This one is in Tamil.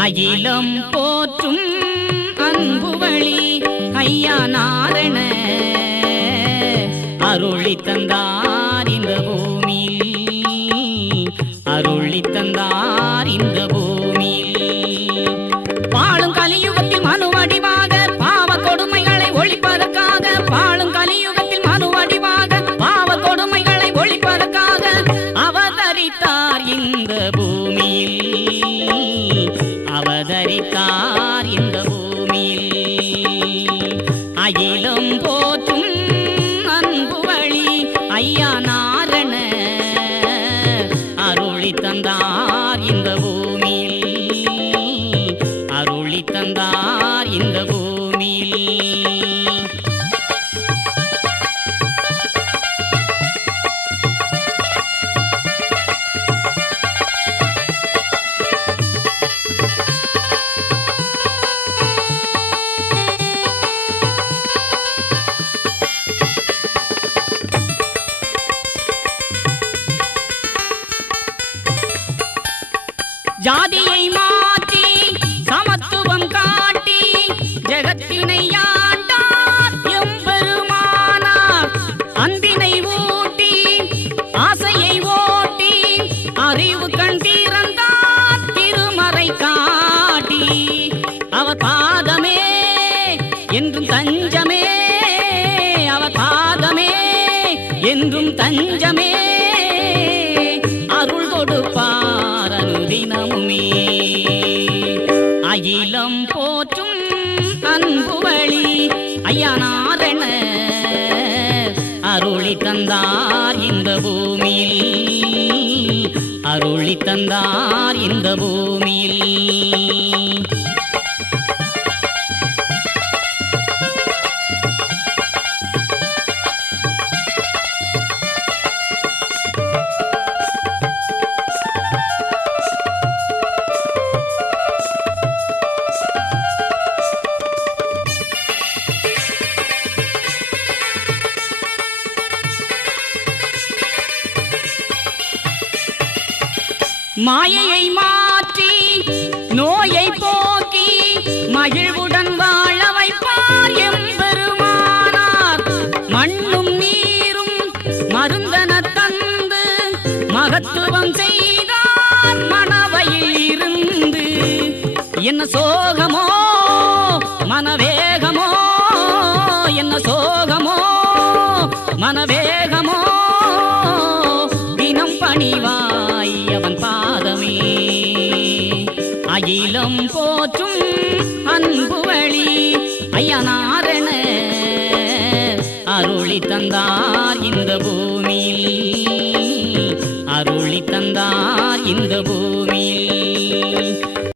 அகிலம் போற்றும் அன்புவழி ஐயா நாரண. அருளி தந்தார் இந்த பூமியில் அருளி தந்தார் தரித்தார் இந்த பூமியில். அகிலம் போற்றும் அன்பு வழி ஐயா நாரண அருளி தந்தார் இந்த பூமி ஜாதியை மாற்றி சமத்துவம் காட்டி ஜெகத்தினை ஆண்டார் எம்பெருமானார். அன்பினை ஊட்டி ஆசையை ஓட்டி அறிவு கண் திறந்தார் திருமறை காட்டி. அவர் பாதமே என்றும் தஞ்சமே அவர் பாதமே என்றும் தஞ்சமே. அகிலம் போற்றும் அன்பு வழி ஐயா அருளி தந்தார் இந்த பூமியில். அருளி தந்தார் இந்த பூமியில். மாயையை மாற்றி நோயை போக்கி மகிழ்வுடன் வாழ வைப்பார் எம்பெருமானார். மண்ணும் நீரும் மருந்தன தந்து மகத்துவம் செய்தார் மனவையில் இருந்து. என்ன சோகமோ மனவேகமோ என்ன சோகமோ மனவே அகிலம் போற்றும் அன்பு வழி. ஐயா அருளி தந்தார் இந்த பூமியில். அருளி தந்தார் இந்த பூமியில்